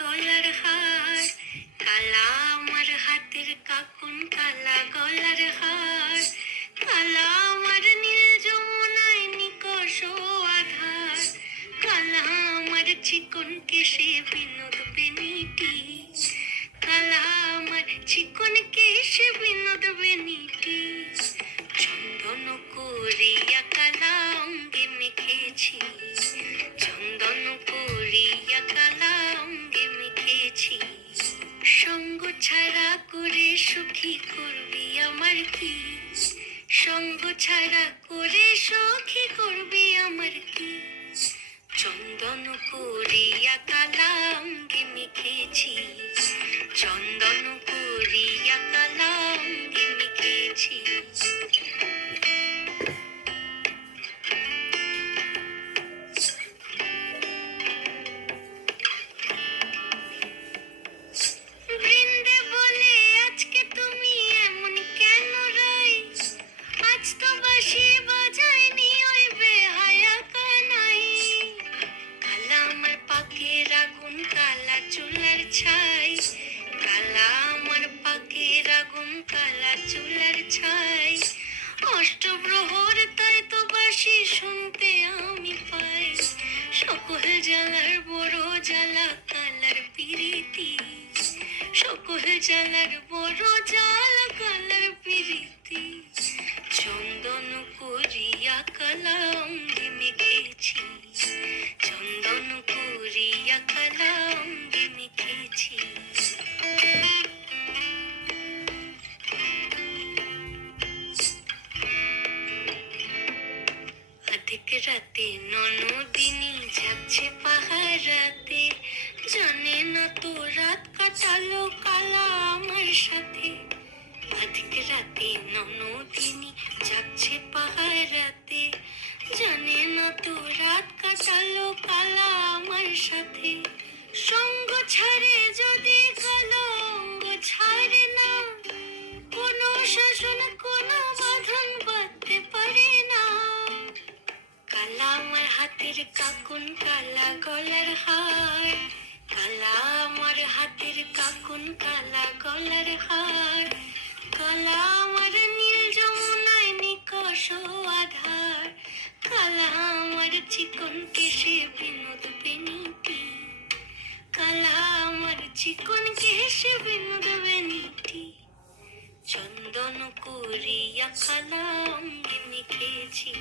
গলার হার, কালা আমার হাতের কাকুন কালা গলার হার, কালা আমার নীল যমুনায় নিকষ আধার, কালা আমার চিকন কেশে বিনোদ বেনিটি, কালা আমার চিকন কেশে বিনোদ বেনিটি, চন্দন করিয়া কালা অঙ্গে মেখেছি, চন্দন করিয়া কালা অঙ্গে মেখেছি, সঙ্গ ছাড়া করে সুখী করবি আমার কি, সঙ্গ ছাড়া করে সুখী করবি আমার কি, চন্দন করিয়া কালা অঙ্গে মেখেছি, চন্দন করিয়া কালা অঙ্গে মেখেছি। বৃন্দে বলে আজকে তুমি এমন কেন রাই, আজ তো বাঁশি বাজায়নি ওই বেহায়া কানাই, কালা আমার পাকের আগুন কালা চুলার ছাই, কালা আমার পাকের আগুন কালা চুলার ছাই, অষ্টপ্রহর তাই তো বাঁশি শুনতে আমি পাই, সকল জ্বালার বড় জ্বালা কালার পিরিতি, সকল জ্বালার বড় জ্বালা কালার পিরিতি, চন্দন করিয়া কালা অঙ্গে মেখেছি, চন্দন করিয়া কালা অঙ্গে মেখেছি। অধিক রাতে ননদিনী যাচ্ছে পাহারাতে, জানে না তো রাত কাটালো কালা আমার সাথে, অধিক রাতে ননদিনী যাচ্ছে পাহারাতে, জানে না তো রাত কাটালো কালা আমার সাথে, সঙ্গ ছাড়ে যদি কালো অঙ্গ ছাড়ে না, কোনো শাসন কোনো বাঁধন বাঁধতে পারে না, কালা আমার হাতের কাকুন কালা গলার হার, কালা আমার হাতের কাকুন কালা গলার হার, কালা আমার নীল যমুনায় নিকষ আধার, কালা আমার চিকন কেশে বিনোদ বেনিটি, কালা আমার চিকন কেশে বিনোদ বেনিটি, চন্দন করিয়া কালা অঙ্গে মেখেছি।